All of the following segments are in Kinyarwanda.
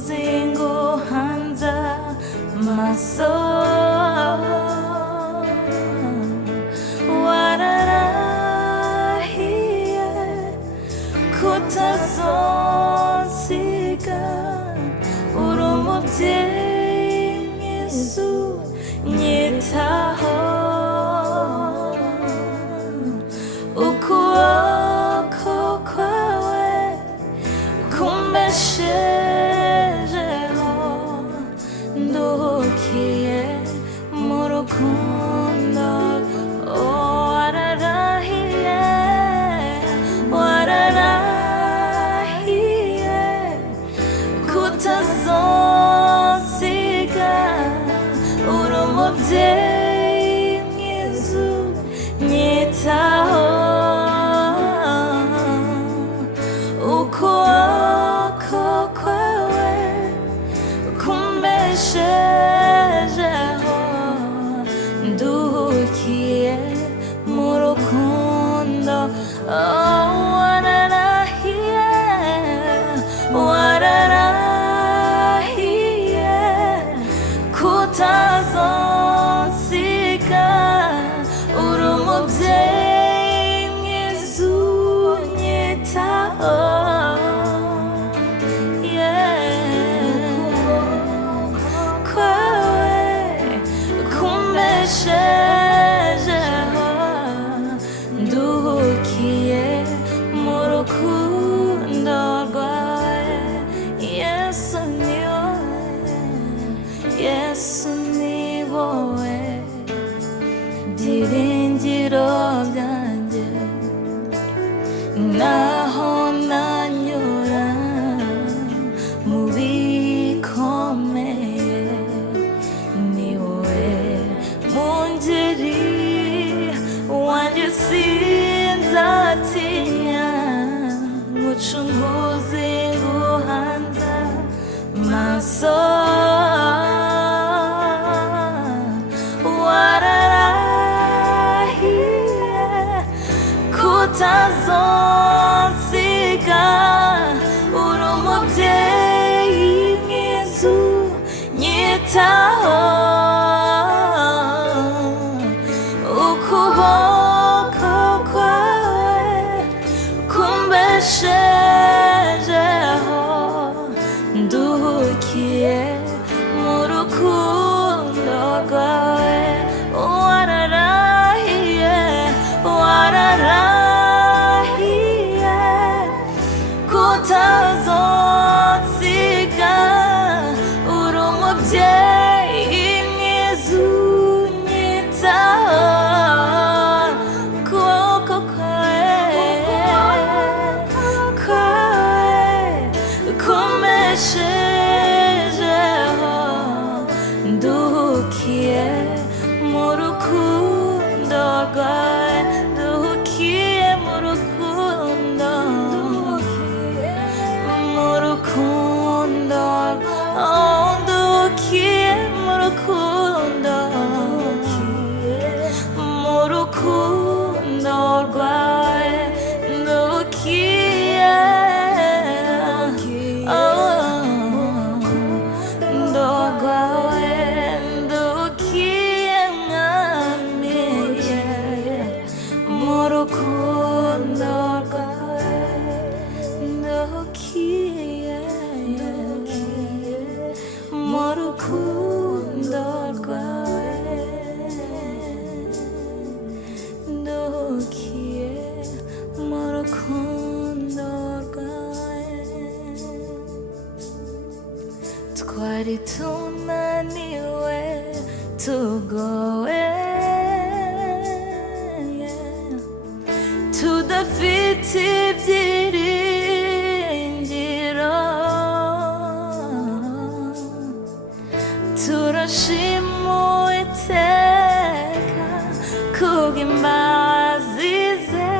uchunguzi nguhanza maso wararahiye kutazonsiga uri umubyeyi mwiza unyitaho ukuboko kwawe kumbeshejeho nduhukiye mu rukundo wararahiye wararahiye kutazonsiga uri umubyeyi mwiza unyitaho ukuboko kwawe kumbeshejeho nduhukiye mu rukundo wararahiye wararahiye kutazonsiga uri umubyeyi mwiza unyitaho kumbeshejeho nduhukiye mu rukundo rwawe Yesu ni wowe Yesu ni wowe byiringiro byanjye naho nanyura mu bikomeye ni wowe mungeri wanjye sinzatinya mucunguzi nguhanza maso wararahiye kutazonsiga uri umubyeyi mwiza unyitaho ukuboko kwawe kumbeshejeho nduhukiye mu rukundo rwawe wararahiye wararahiye kutazonsiga uri umubyeyi mwiza unyitaho ukuboko kwawe kumbeshejeho nduhukiye mu rukundo rwawe nduhukiye mu rukundo nduhukiye mu rukundo rwawe nduhukiye nduhukiye mwami mu rukundo rwawe nduhukiye mu rukundo rwawe nduhukiye mu rukundo rwawe twari tunaniwe tugowe tudafite ibyiringiro turashima Uwiteka kubw'imbabazi ze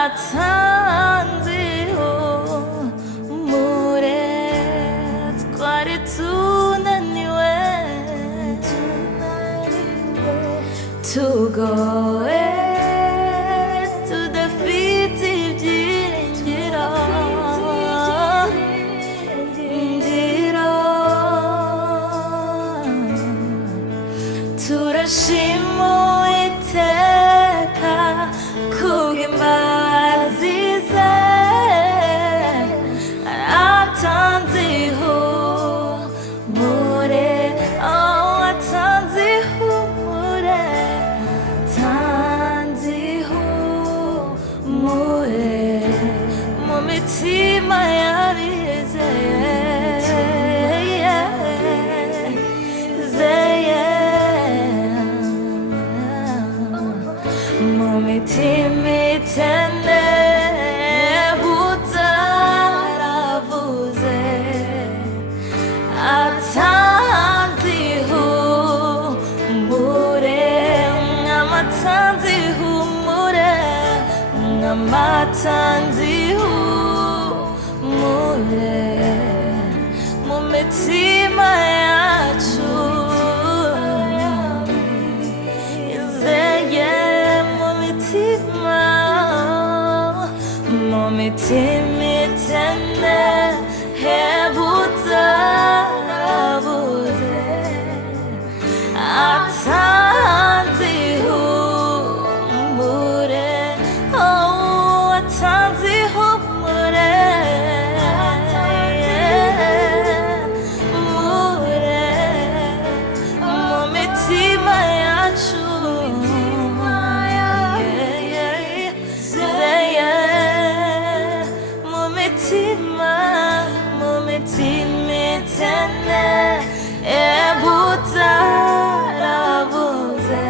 atanziho mure twari tunaniwe tugowe tudafite ibyiringiro amatanzihumure mu mitima yacu, izeye mu mitima iteme hebutarabuze atanzihumure, oh atanzihumure mure mu mitima yacu, zeye mu mitima iteme hebutarabuze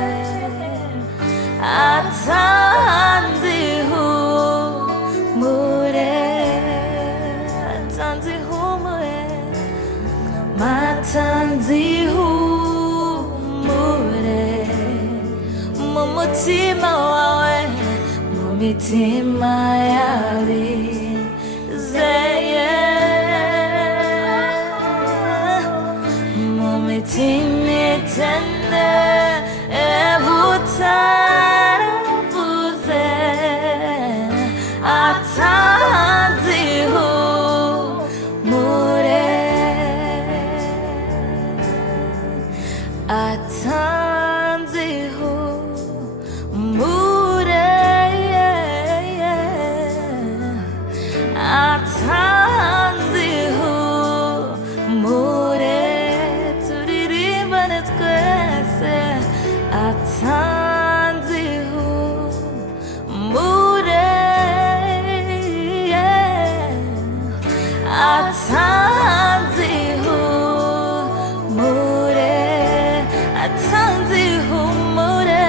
atanzihumure, matanzihumure mu mutima wawe, mu mitima yabizeye, mu mitima iteme hebutarabuze atanzihumure, atanzihumure, atanzihumure, turirimbane twese, atanzihumure, atanzihumure, atanzihumure, atanzihumure,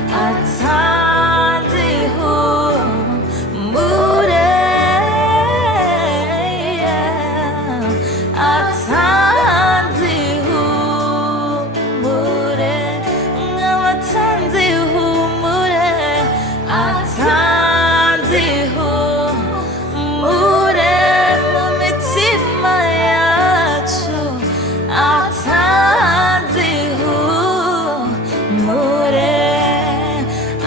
atanzihumure, atanzihumure, atanzihumure mu mitima yacu, atanzihumure,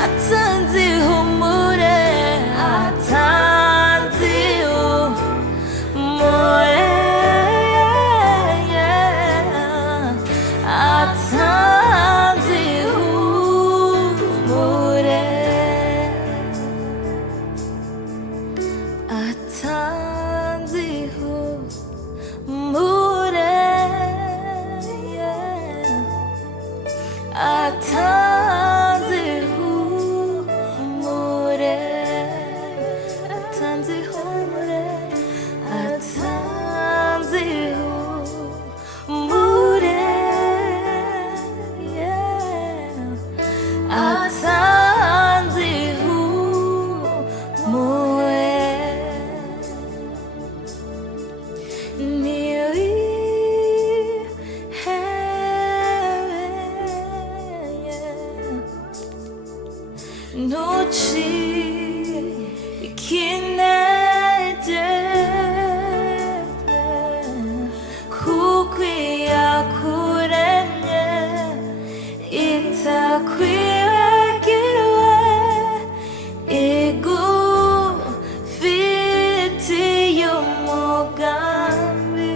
atanzihumure, atanzihumure, atanzihumure, atanzihumure, atanzihumure, atanzihumure, atanzihumure, Nuci kinege kukwiya kuremye itakwibagirwe igufitiye umugambi.